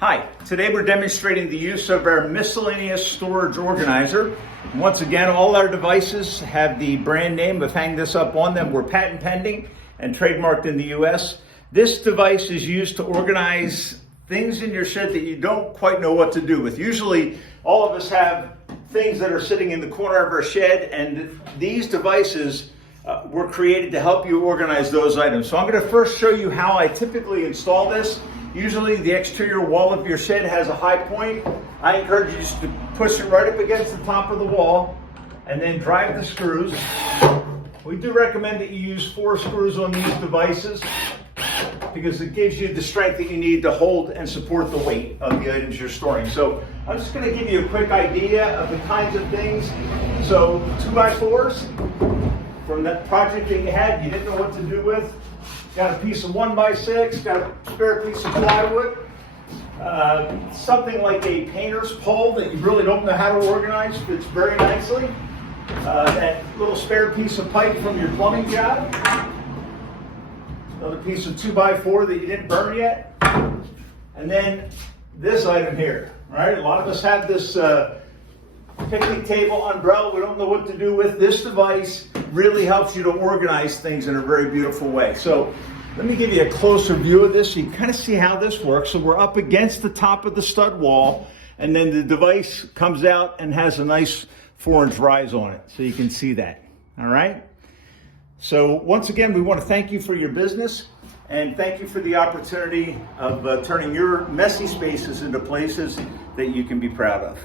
Hi, today we're demonstrating the use of our miscellaneous storage organizer. Once again, all our devices have the brand name of Hangthis up on them. We're patent pending and trademarked in the US. This device is used to organize things in your shed that you don't quite know what to do with. Usually, all of us have things that are sitting in the corner of our shed, and these devices were created to help you organize those items. So I'm going to first show you how I typically install this. Usually the exterior wall of your shed has a high point. I encourage you just to push it right up against the top of the wall and then drive the screws. We do recommend that you use 4 screws on these devices because it gives you the strength that you need to hold and support the weight of the items you're storing. So I'm just going to give you a quick idea of the kinds of things. So 2x4s from that project that you had, you didn't know what to do with. Got a piece of 1x6, got a spare piece of plywood, something like a painter's pole that you really don't know how to organize, fits very nicely. That little spare piece of pipe from your plumbing job. Another piece of 2x4 that you didn't burn yet. And then this item here, right? A lot of us have this picnic table umbrella we don't know what to do with. This device really helps you to organize things in a very beautiful way. So let me give you a closer view of this so you can kind of see how this works. So we're up against the top of the stud wall, and then the device comes out and has a nice 4-inch rise on it. So you can see that, all right? So once again, we want to thank you for your business and thank you for the opportunity of turning your messy spaces into places that you can be proud of.